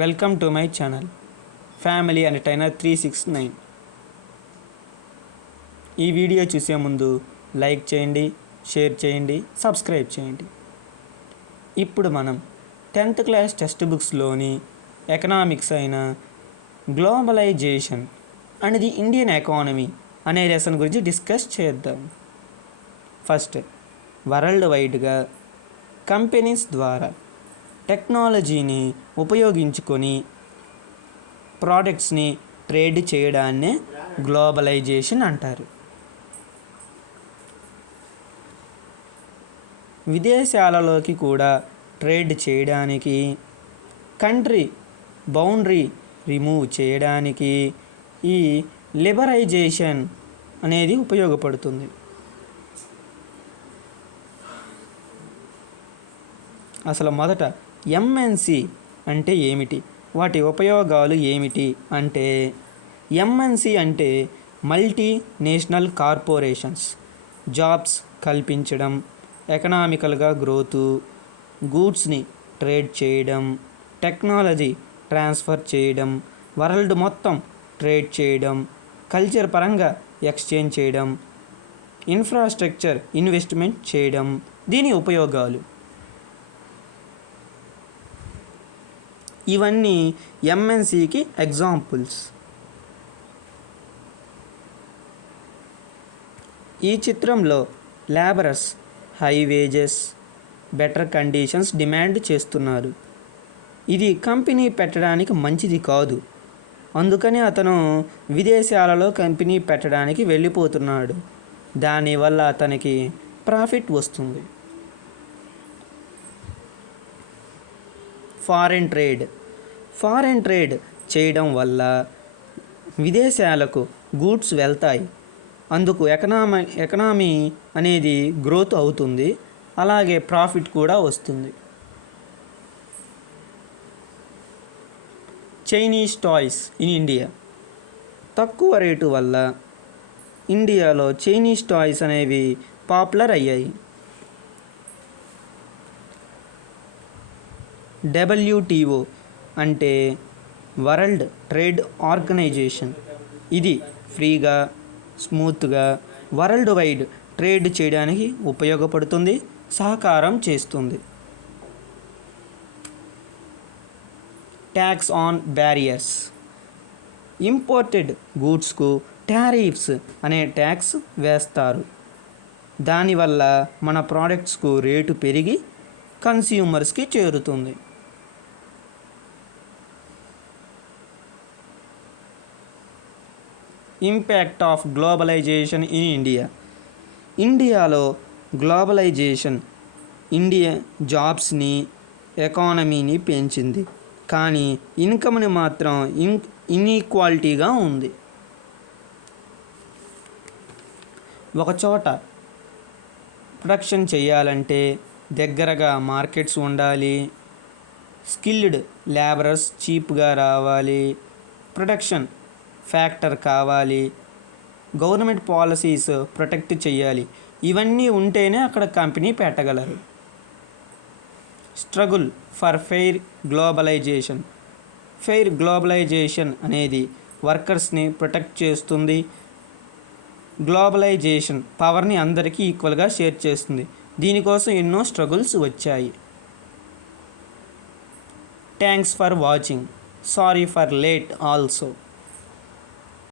Welcome to my channel family entertainer 369. ఈ video చూసే ముందు లైక్ చేయండి, షేర్ చేయండి, సబ్స్క్రైబ్ చేయండి. ఇప్పుడు మనం 10th క్లాస్ టెక్స్ట్ బుక్స్లోని ఎకనామిక్స్ అయిన globalization and the Indian economy అనే లెసన్ గురించి డిస్కస్ చేద్దాం. ఫస్ట్, వరల్డ్ వైడ్గా కంపెనీస్ ద్వారా టెక్నాలజీని ఉపయోగించుకొని ప్రోడక్ట్స్ని ట్రేడ్ చేయడాన్నే గ్లోబలైజేషన్ అంటారు. విదేశాలలోకి కూడా ట్రేడ్ చేయడానికి, కంట్రీ బౌండరీ రిమూవ్ చేయడానికి ఈ లిబరైజేషన్ అనేది ఉపయోగపడుతుంది. అసలు మొదట ఎంఎన్సి అంటే ఏమిటి, వాటి ఉపయోగాలు ఏమిటి అంటే, ఎంఎన్సి అంటే మల్టీ నేషనల్ కార్పొరేషన్స్. జాబ్స్ కల్పించడం, ఎకనామికల్గా గ్రోతు, గూడ్స్ని ట్రేడ్ చేయడం, టెక్నాలజీ ట్రాన్స్ఫర్ చేయడం, వరల్డ్ మొత్తం ట్రేడ్ చేయడం, కల్చర్ పరంగా ఎక్స్చేంజ్ చేయడం, ఇన్ఫ్రాస్ట్రక్చర్ ఇన్వెస్ట్మెంట్ చేయడం దీని ఉపయోగాలు. ఇవన్నీ ఎంఎన్సికి ఎగ్జాంపుల్స్. ఈ చిత్రంలో labourers high wages, better conditions demand చేస్తున్నారు. ఇది కంపెనీ పెట్టడానికి మంచిది కాదు, అందుకని అతను విదేశాలలో కంపెనీ పెట్టడానికి వెళ్ళిపోతున్నాడు. దానివల్ల అతనికి ప్రాఫిట్ వస్తుంది. ఫారెన్ ట్రేడ్ చేయడం వల్ల విదేశాలకు గూడ్స్ వెళ్తాయి, అందుకు ఎకనామీ అనేది గ్రోత్ అవుతుంది, అలాగే ప్రాఫిట్ కూడా వస్తుంది. Chinese toys in India. తక్కువ రేటు వల్ల ఇండియాలో చైనీస్ టాయ్స్ అనేవి పాపులర్ అయ్యాయి. డబ్ల్యూటీఓ అంటే వరల్డ్ ట్రేడ్ ఆర్గనైజేషన్. ఇది ఫ్రీగా, స్మూత్గా వరల్డ్ వైడ్ ట్రేడ్ చేయడానికి ఉపయోగపడుతుంది, సహకారం చేస్తుంది. Tax on barriers. ఇంపోర్టెడ్ గూడ్స్కు టారిఫ్స్ అనే ట్యాక్స్ వేస్తారు. దానివల్ల మన ప్రోడక్ట్స్కు రేటు పెరిగి కన్స్యూమర్స్కి చేరుతుంది. Impact of globalization in India. ఇండియాలో గ్లోబలైజేషన్ ఇండియా జాబ్స్ని, ఎకానమీని పెంచింది, కానీ ఇన్కమ్ని మాత్రం ఇన్ఈక్వాలిటీగా ఉంది. ఒకచోట ప్రొడక్షన్ చేయాలంటే దగ్గరగా మార్కెట్స్ ఉండాలి, స్కిల్డ్ లేబరర్స్ చీప్గా రావాలి, ప్రొడక్షన్ ఫ్యాక్టర్ కావాలి, గవర్నమెంట్ పాలసీస్ ప్రొటెక్ట్ చేయాలి. ఇవన్నీ ఉంటేనే అక్కడ కంపెనీ పెట్టగలరు. Struggle for fair globalization. Fair globalization అనేది వర్కర్స్ని ప్రొటెక్ట్ చేస్తుంది. గ్లోబలైజేషన్ పవర్ని అందరికీ ఈక్వల్గా షేర్ చేస్తుంది. దీనికోసం ఎన్నో స్ట్రగుల్స్ వచ్చాయి. Thanks for watching. Sorry for late also.